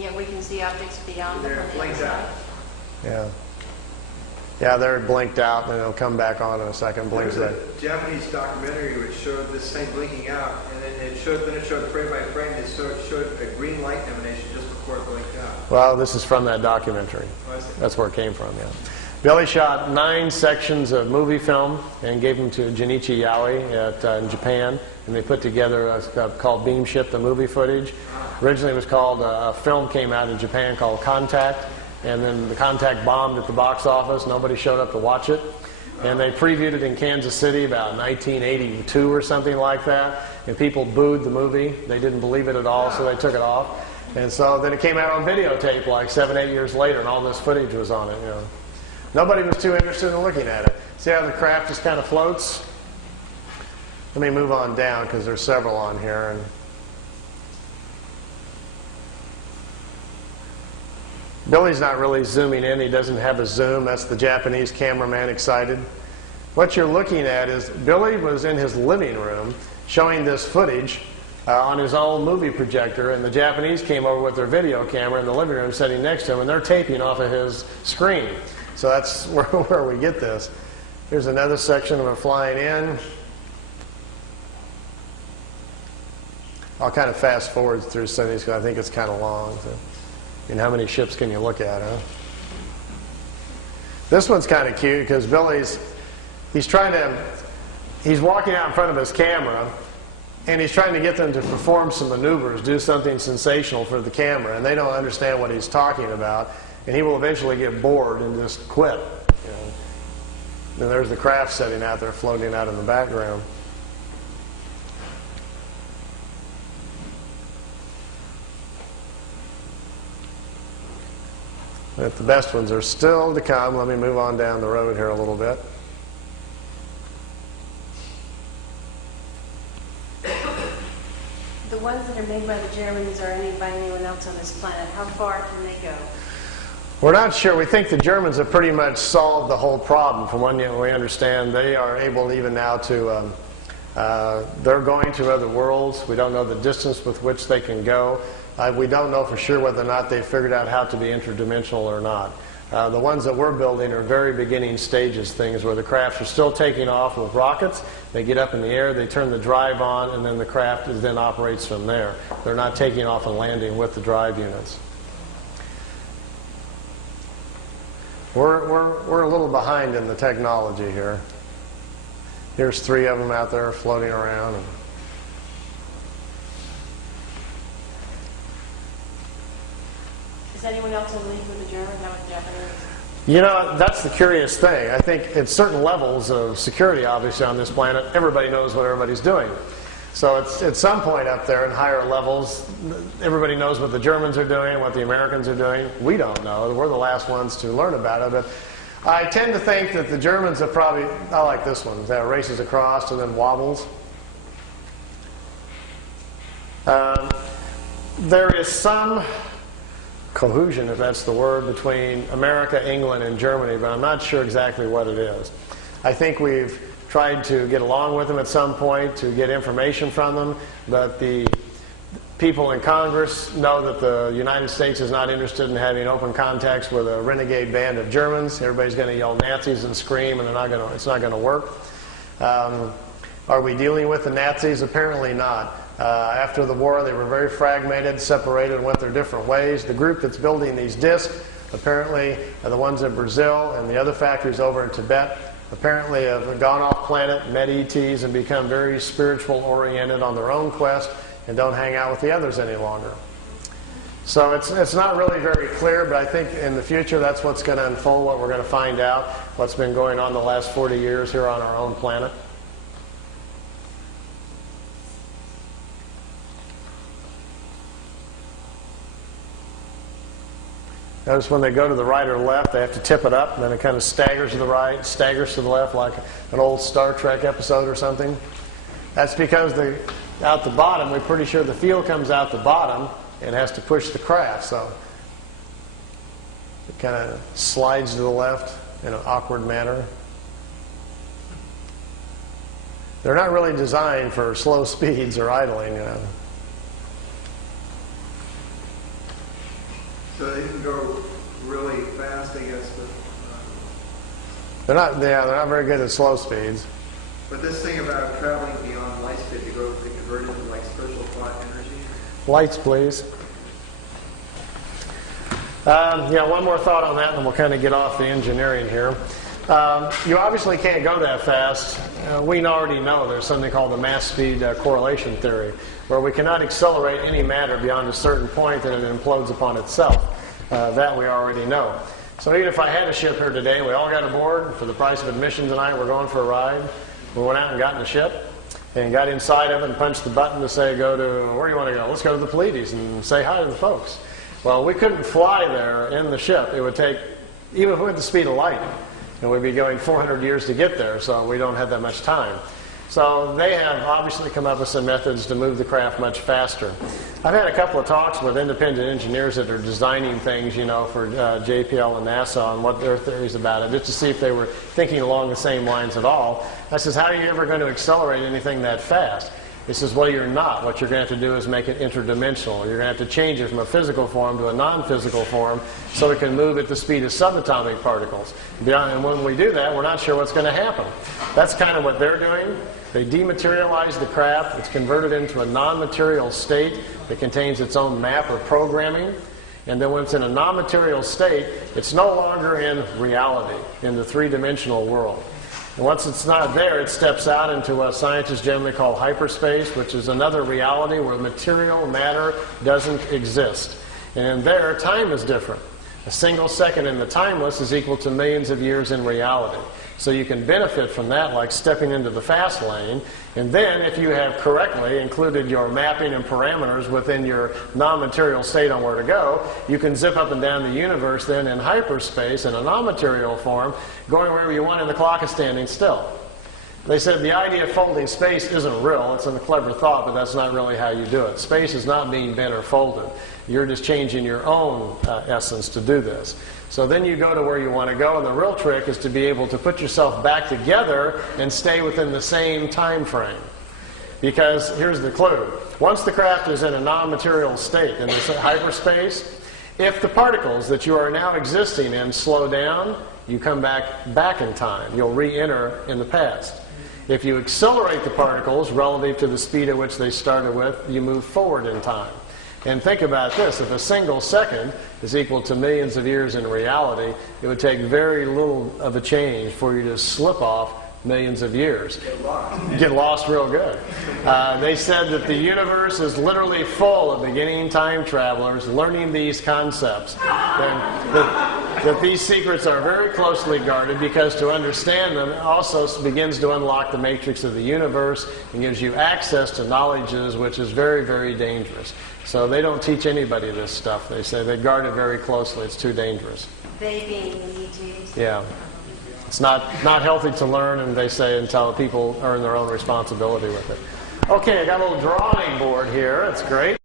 Yeah, we can see objects beyond them. They're blinked out. Yeah. Yeah, they're blinked out, and then it'll come back on in a second. Blinks There in. was a Japanese documentary which showed this thing blinking out, and then it showed frame by frame. It showed a green light emanation just before it blinked out. Well, this is from that documentary. Oh, I see. That's where it came from, yeah. Billy shot 9 sections of movie film and gave them to Junichi Yaoi in Japan, and they put together a called Beam Ship, the movie footage. Originally it was called, a film came out in Japan called Contact, and then the Contact bombed at the box office. Nobody showed up to watch it. And they previewed it in Kansas City about 1982 or something like that, and people booed the movie. They didn't believe it at all, so they took it off. And so then it came out on videotape like 7, 8 years later, and all this footage was on it, you know. Nobody was too interested in looking at it. See how the craft just kind of floats? Let me move on down because there's several on here. And Billy's not really zooming in. He doesn't have a zoom. That's the Japanese cameraman excited. What you're looking at is Billy was in his living room showing this footage on his own movie projector, and the Japanese came over with their video camera in the living room sitting next to him, and they're taping off of his screen. So that's where we get this. Here's another section of it flying in. I'll kind of fast forward through some of these because I think it's kind of long. So. And how many ships can you look at, huh? This one's kind of cute because he's walking out in front of his camera, and he's trying to get them to perform some maneuvers, do something sensational for the camera, and they don't understand what he's talking about, and he will eventually get bored and just quit. You know? And there's the craft sitting out there floating out in the background. But the best ones are still to come. Let me move on down the road here a little bit. The ones that are made by the Germans or by anyone else on this planet, how far can they go? We're not sure. We think the Germans have pretty much solved the whole problem. From what we understand, they are able even now to, they're going to other worlds. We don't know the distance with which they can go. We don't know for sure whether or not they've figured out how to be interdimensional or not. The ones that we're building are very beginning stages things where the crafts are still taking off with rockets. They get up in the air, they turn the drive on, and then the craft then operates from there. They're not taking off and landing with the drive units. We're a little behind in the technology here. Here's 3 of them out there floating around. Is anyone else in league with the Germans, not with the Japanese? You know, that's the curious thing. I think at certain levels of security, obviously, on this planet, everybody knows what everybody's doing. So it's at some point up there in higher levels, everybody knows what the Germans are doing, what the Americans are doing. We don't know. We're the last ones to learn about it. But I tend to think that the Germans have probably, I like this one, that races across and then wobbles. There is some cohesion, if that's the word, between America, England, and Germany, but I'm not sure exactly what it is. I think we've tried to get along with them at some point to get information from them, but the people in Congress know that the United States is not interested in having open contacts with a renegade band of Germans. Everybody's going to yell Nazis and scream, and it's not going to work. Are we dealing with the Nazis? Apparently not. After the war, they were very fragmented, separated, and went their different ways. The group that's building these discs, apparently, are the ones in Brazil and the other factories over in Tibet. Apparently have gone off planet, met ETs, and become very spiritual-oriented on their own quest and don't hang out with the others any longer. So it's not really very clear, but I think in the future that's what's going to unfold, what we're going to find out, what's been going on the last 40 years here on our own planet. Notice when they go to the right or left, they have to tip it up, and then it kind of staggers to the right, staggers to the left, like an old Star Trek episode or something. That's because out the bottom, we're pretty sure the field comes out the bottom and has to push the craft, so it kind of slides to the left in an awkward manner. They're not really designed for slow speeds or idling, you know. So they can go really fast, I guess. They're not very good at slow speeds. But this thing about traveling beyond light speed to convert into like special thought energy. Lights, please. Yeah, one more thought on that, and we'll kind of get off the engineering here. You obviously can't go that fast. We already know there's something called the mass speed correlation theory, where we cannot accelerate any matter beyond a certain point that it implodes upon itself. That we already know. So even if I had a ship here today, we all got aboard for the price of admission tonight, we're going for a ride. We went out and got in the ship and got inside of it and punched the button to say, go to, where do you want to go? Let's go to the Pleiades and say hi to the folks. Well, we couldn't fly there in the ship. It would take, even if we had the speed of light, and we'd be going 400 years to get there, so we don't have that much time. So they have obviously come up with some methods to move the craft much faster. I've had a couple of talks with independent engineers that are designing things, you know, for JPL and NASA on what their theories about it, just to see if they were thinking along the same lines at all. I says, how are you ever going to accelerate anything that fast? He says, well, you're not. What you're going to have to do is make it interdimensional. You're going to have to change it from a physical form to a non-physical form so it can move at the speed of subatomic particles. And when we do that, we're not sure what's going to happen. That's kind of what they're doing. They dematerialize the craft. It's converted into a non-material state that contains its own map or programming. And then when it's in a non-material state, it's no longer in reality, in the three-dimensional world. And once it's not there, it steps out into what scientists generally call hyperspace, which is another reality where material matter doesn't exist. And in there, time is different. A single second in the timeless is equal to millions of years in reality. So you can benefit from that, like stepping into the fast lane. And then, if you have correctly included your mapping and parameters within your non-material state on where to go, you can zip up and down the universe then in hyperspace in a non-material form, going wherever you want, and the clock is standing still. They said the idea of folding space isn't real. It's a clever thought, but that's not really how you do it. Space is not being bent or folded. You're just changing your own essence to do this. So then you go to where you want to go, and the real trick is to be able to put yourself back together and stay within the same time frame. Because here's the clue. Once the craft is in a non-material state, in this hyperspace, if the particles that you are now existing in slow down, you come back in time. You'll re-enter in the past. If you accelerate the particles relative to the speed at which they started with, you move forward in time. And think about this, if a single second is equal to millions of years in reality, it would take very little of a change for you to slip off millions of years. Get lost real good. They said that the universe is literally full of beginning time travelers learning these concepts. That these secrets are very closely guarded, because to understand them also begins to unlock the matrix of the universe and gives you access to knowledges which is very, very dangerous. So they don't teach anybody this stuff. They say they guard it very closely. It's too dangerous. They being the ETs? Yeah. It's not healthy to learn, and they say, until people earn their own responsibility with it. Okay, I got a little drawing board here. That's great.